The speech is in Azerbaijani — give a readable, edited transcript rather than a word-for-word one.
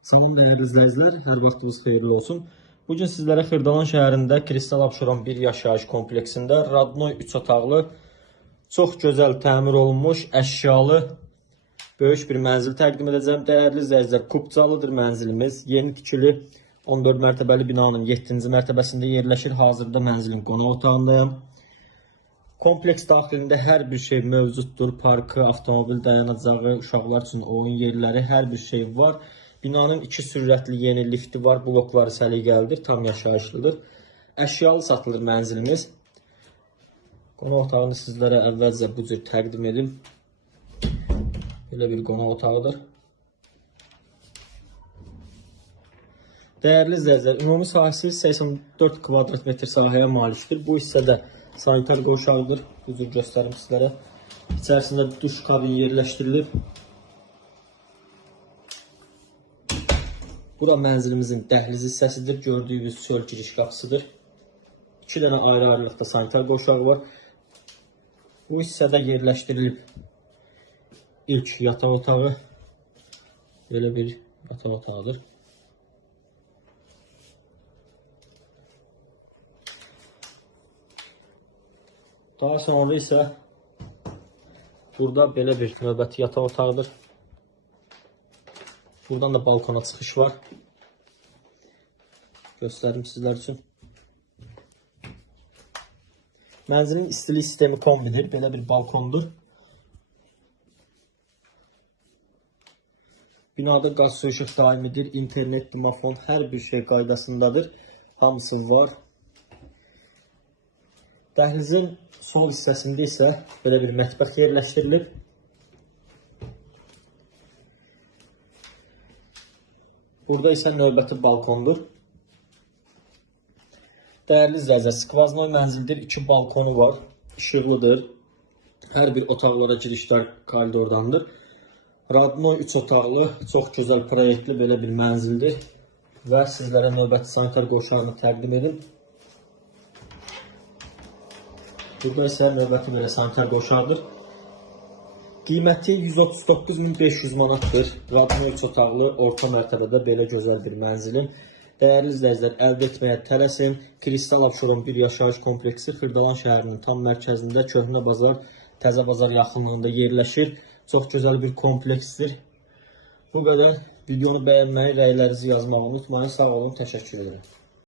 Salam değerli izləyicilər, hər vaxtınız xeyirli olsun. Bugün sizlərə Xırdalan şəhərində Kristal Abşeron bir yaşayış kompleksində Radnoy 3 otaqlı, çox gözəl təmir olunmuş, əşyalı, böyük bir mənzil təqdim edəcəm. Değerli izləyicilər, Kubcalıdır mənzilimiz. Yeni tikili 14 mərtəbəli binanın 7-ci mərtəbəsində yerləşir. Hazırda mənzilin qonaq otağındayım. Kompleks daxilində hər bir şey mövcuddur. Parkı, avtomobil dayanacağı, uşaqlar üçün oyun yerləri, hər bir şey var. Binanın 2 sürətli yeni lifti var. Blokları səliqəlidir, tam yaşayışlıdır. Əşyalı satılır mənzilimiz. Qonaq otağını sizlərə əvvəlcə bu cür təqdim edim. Belə bir qonaq otağıdır. Değerli izləyicilər, ümumi sahəsi 84 kvadrat metr sahəyə malikdir. Bu hissədə sanitar qovşağıdır. Bu cür göstərim sizlərə. İçərisində duş kabin yerləşdirilib. Bura mənzilimizin dəhliz hissəsidir. Gördüyünüz çöl giriş qapısıdır. 2 dənə ayrı-ayrılıqda sanitar qovşağı var. Bu hissədə yerləşdirilib ilk yataq otağı. Belə bir yataq otağıdır. Daha sonra isə burada belə bir növbəti yataq otağıdır. Buradan da balkona çıxış var. Göstərim sizlər üçün. Mənzilin istilik sistemi kombidir. Belə bir balkondur. Binada qaz su işıq daimidir. İnternet, domofon, hər bir şey qaydasındadır. Hamısı var. Dəhlizin sol hissəsində isə belə bir mətbəx yerləşdirilib. Burada isə növbəti balkondur. Değerli izləyicilər, skvaznoy mənzildir. 2 balkonu var. İşıqlıdır. Hər bir otaqlara girişlər koridordandır. Radnoy 3 otaqlı, çox gözəl proyektli belə bir mənzildir. Və sizlərə növbəti sanitar qovşağını təqdim edim. Burada isə növbəti belə sanitar qovşağıdır. Qiyməti 139.500 manatdır. Radnoy 3 otaqlı, orta mərtəbədə belə gözəl bir mənzilin. Değerli izləyicilər, əldə etməyə tələsin. Kristal Abşeron bir yaşayış kompleksi Xırdalan şəhərinin tam mərkəzində Köhnə Bazar, Təzə Bazar yaxınlığında yerləşir. Çox gözəl bir kompleksdir. Bu qədər. Videonu bəyənməyi, rəylərinizi yazmağı unutmayın. Sağ olun, təşəkkür ederim.